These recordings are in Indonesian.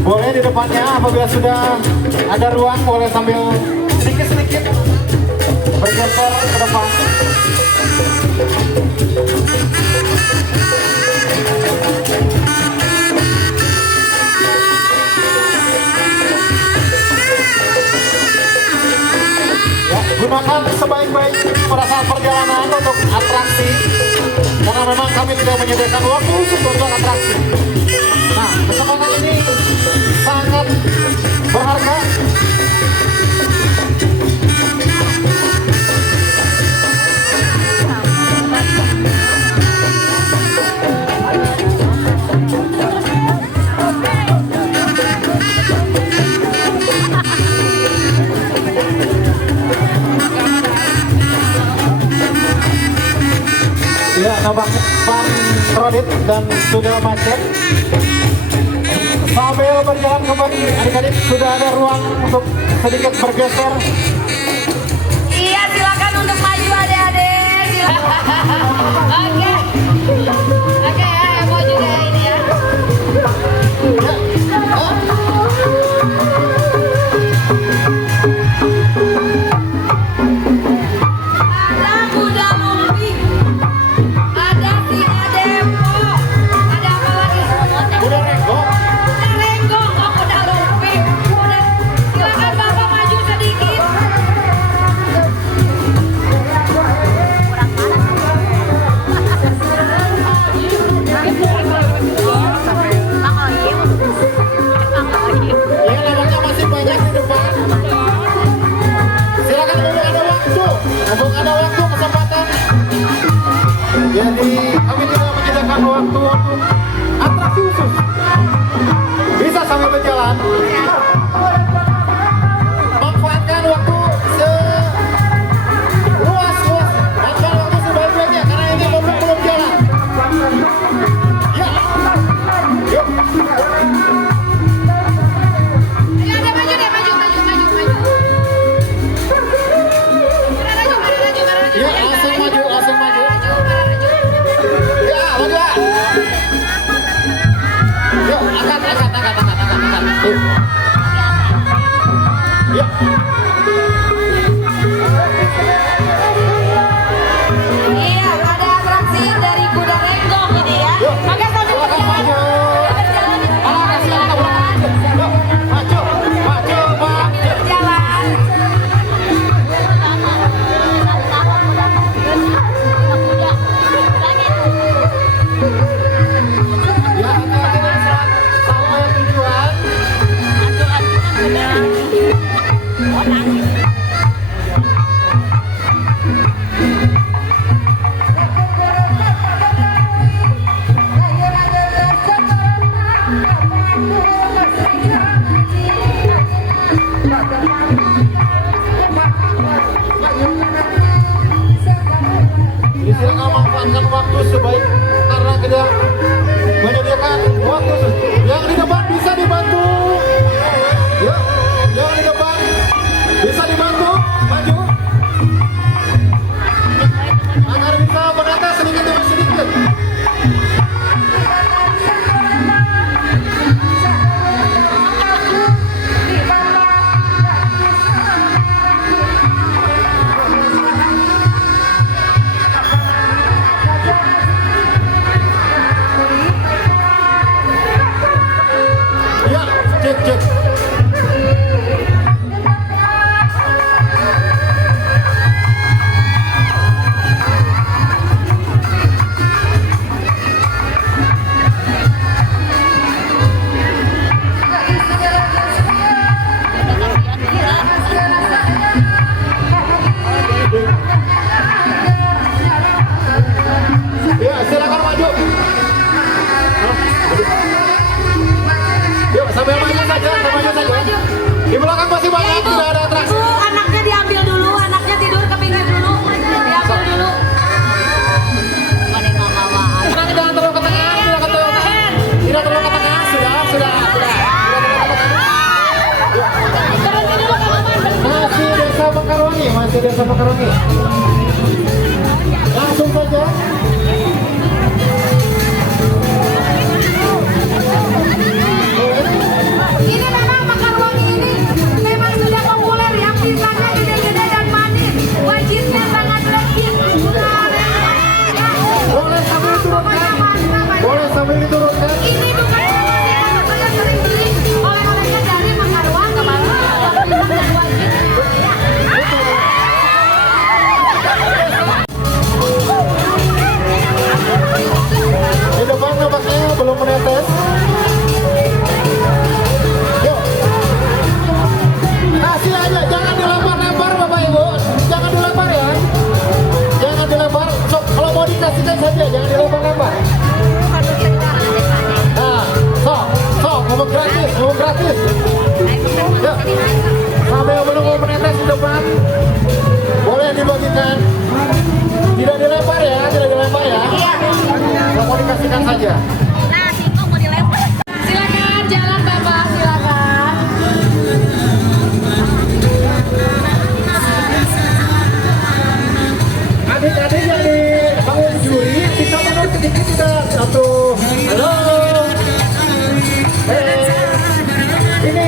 Boleh di depannya apabila sudah ada ruang, boleh sambil sedikit-sedikit bergeser ke depan. Ya, gunakan sebaik-baik pada saat perjalanan untuk atraksi, karena memang kami tidak menyediakan waktu khusus untuk atraksi. Nah, kesempatan ini sangat berharga. Ya, nabak ban kredit dan sudah macet. Sambil berjalan kembali, adik-adik sudah ada ruang untuk sedikit bergeser. Iya, silakan untuk maju adik-adik. Silakan. Oke. Oke ya, Emo juga ini ya. Ada kuda lumping. Ada singa Depo. Ada apa lagi? Kuda renggo. Kuda renggo, kok kuda lumping. Silakan Bapak maju sedikit. Ya, namanya masih banyak di depan. Silakan kalau ada waktu, mumpung ada waktu kesempatan. Jadi kami tidak menyediakan waktu untuk atraksi khusus. Bisa sambil berjalan. Manfaatkan waktu seluas-luas. Manfaatkan waktu sebaik-baiknya karena ini belum jalan. Ya, yuk. Ya, ada maju deh, maju. Mana Ya, langsung maju. Ya, maju. Yuk, angkat. Ya. Iya, ada atraksi dari kuda renggong ini ya. Yuk, Oke, sambil silakan berjalan. maju. Berjalan di Silakan, silakan. Yuk, maju. Berjalan. Ya, hati-hati sampai tujuan. Jadi silakan manfaatkan waktu sebaik karena tidak menyediakan waktu. Yang di depan bisa dibantu. Ya, yang di depan bisa dibantu maju agar bisa menata sedikit demi sedikit. Ya, cek. Ya, silakan maju. Yuk, sambil maju saja. Di belakang masih banyak, tidak ada atraksi. Ibu, anaknya diambil dulu, anaknya tidur ke pinggir dulu. Diambil dulu. Tenang, jangan terlalu ke tengah, tidak terlalu ke tengah. Tidak terlalu ke tengah, sudah. Berhenti dulu, Kang Maman. Masih desa Mekarwangi. Langsung saja. Ya, sambil menunggu menetes di depan, boleh dibagikan. Tidak dilempar ya, tidak dilempar ya. Mau dikasihkan saja. Nah, singkong mau dilempar. Silakan jalan Bapak, silakan. Adik-adik yang di panggung juri bisa mundur sedikit tidak? Satu, halo. Ini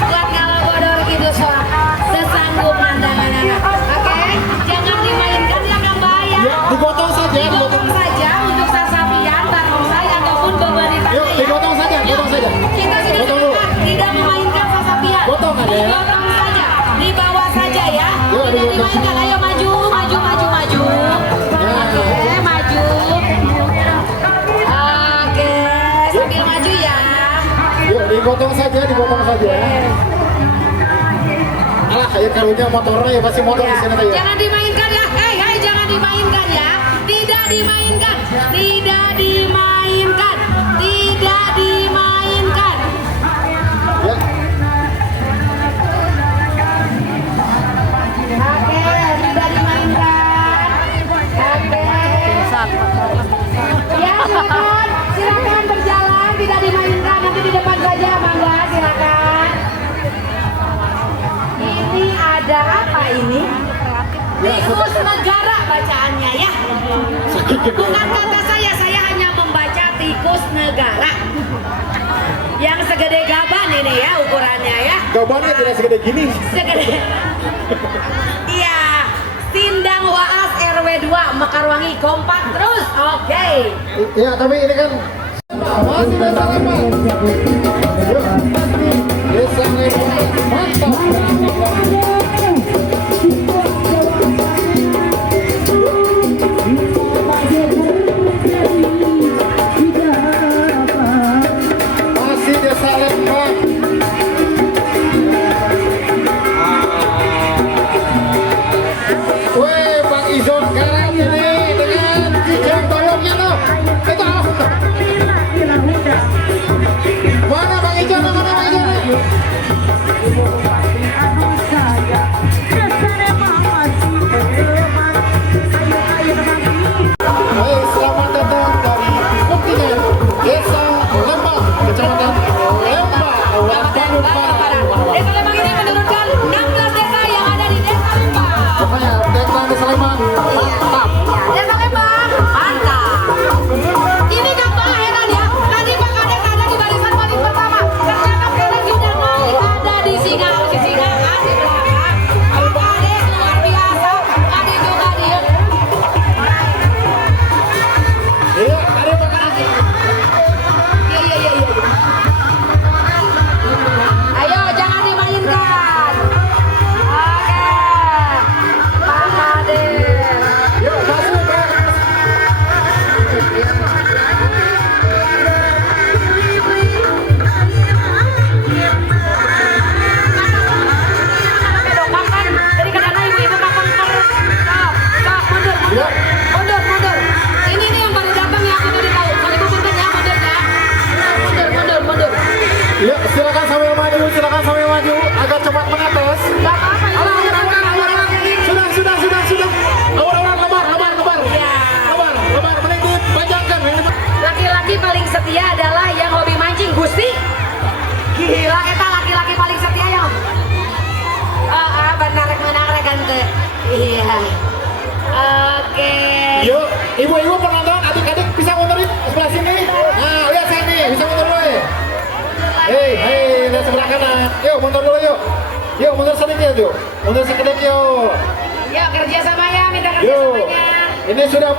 Buat ngalabodor gitu soal sesanggup pandangan anak. Oke, jangan dimainkan ya Kang Bahaya. ya digotong saja, Digotong saja untuk sasapian, barongsai ataupun beberitanya Yuk, ya. digotong saja, Yuk, gotong saja. kita sudah Gotong dulu. sepakat tidak memainkan sasapian. Gotong ada ya? Digotong saja, dibawa saja ya. Yuk, Tidak digotong. dimainkan. Ayo maju, maju, maju, maju. Oke, maju. Oke, sambil maju ya. Yuk, digotong saja, digotong saja. Alah, kayak karunya motornya ya, pasti motor di sana ya. Jangan dimainkan ya. Hei, jangan dimainkan ya. Tidak dimainkan. Tidak dimainkan. Tidak dimainkan. Ya, Oke, tidak dimainkan. Oke. Ya, silakan. Silakan berjalan, tidak dimainkan. Nanti di depan saja, Mangga, silakan. Ini ada apa ini? Tikus negara bacaannya ya. Bukan kata saya hanya membaca tikus negara. Yang segede gaban ini ya ukurannya ya. gabannya tidak segede gini. Segede. Iya. Sindang Waas RW 2 Mekarwangi kompak terus. Oke. Ya, tapi ini kan masih desa lembah. Yuk, desa lembah, mantap. Masih desa lembah. Weh, Bang Izon Karam ini dengan kijang toyongnya loh. Itu mana Bang Ijon? Mana Bang Ijon? Hai, selamat datang dari kontingen Desa Lembang, Kecamatan Lembang, Kabupaten Bandung. Desa Lembang ini menurunkan 16 desa yang ada di Desa Lembang. Pokoknya Desa Lembang mantap. Desa Lembang mantap. Ini Kang Bah heran ya. Tadi Pak Kadek ada di barisan paling pertama. Ternyata Kadek sudah naik ada di singa di belakang. Pak Kadek luar biasa. Kadek juga dia. Iya, ada Pak Kadek. Iya. Ayo jangan dimainkan. Oke. Pak Kadek. Yuk, masuk Pak. Oke dong, makan. Jadi kadang ibu-ibu makan terus. Stop, mundur. Ini nih yang baru datang ya, aku tadi tahu. Kalau ibu punten ya, mundur. Ya, silakan sambil maju, agak cepat menetes. Gak apa-apa, ini Alah, udah awan. Sudah. Awan, lebar. Iya. Lebar, mending dipanjangkan. Laki-laki paling setia adalah yang hobi mancing, Gusti. Gila, eta laki-laki paling setia yang benar kan ke. Iya. Oke. Yuk, ibu-ibu penonton, adik-adik bisa mundurin sebelah sini. Nah, lihat saya nih, bisa mundur dulu ya. Hei, lihat sebelah kanan. Yuk, mundur dulu yuk. Yuk, mundur sedikit yuk. Mundur sedikit yuk. Yuk kerja sama ya, minta kerja Yuk. samanya. Ini sudah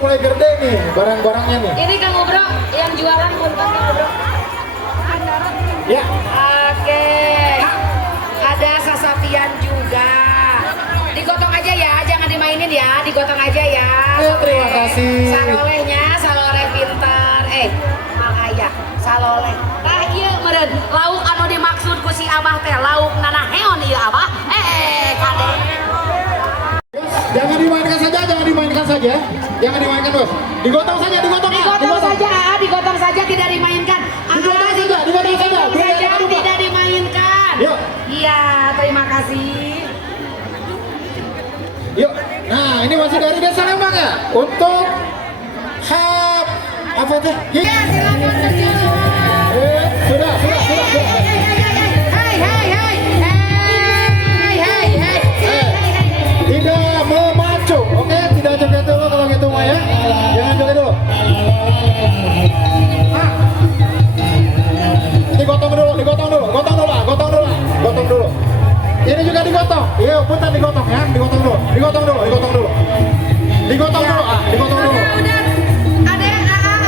mulai gerde nih barang-barangnya nih. Ini Kang Ubro yang jualan punten Kang Ubro. Ya, Oke. Ada sasapian juga. Digotong aja ya, jangan dimainin ya, digotong aja ya. Ya, terima kasih. Salolehnya, saloleh pinter. Mang Aya, saloleh. Nah iya meren, lauk anu dimaksud ku si Abah teh, lauk nanaheon ieu Abah. Kadek. jangan dimainkan saja. Jangan dimainkan bos. Digotong saja. Digotong saja, digotong Selanjutnya untuk apa teh? Ya, silakan maju. Sudah. Tidak memacu, oke? Tidak joget dulu kalau gitu mah ya. Jangan joget dulu. Digotong dulu. Ini juga digotong. Iya, punten digotong ya. Digotong dulu. Digotong dulu.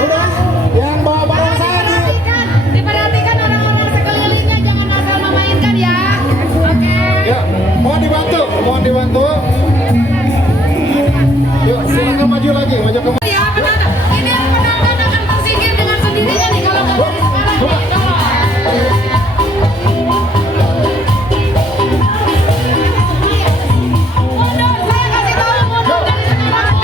Udah. Yang bawa saya Diperhatikan orang-orang sekelilingnya, jangan asal memainkan ya. Oke. ya, mohon dibantu. Yuk, silakan maju ke Ya, penonton. Ini penonton akan tersingkir dengan sendirinya nih kalau nggak dari sekarang nih. Mundur, saya kasih tahu mundur dari sekarang.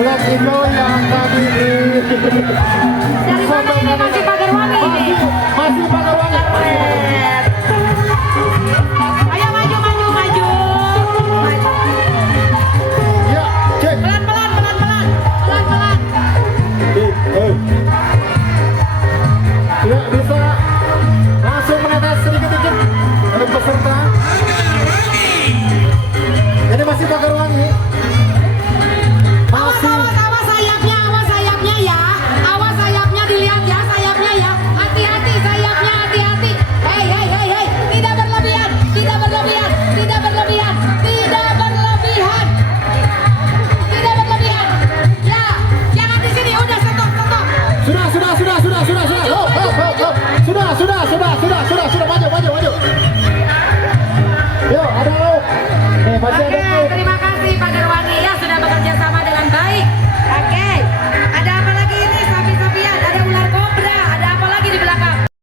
Black Indo yang tadi di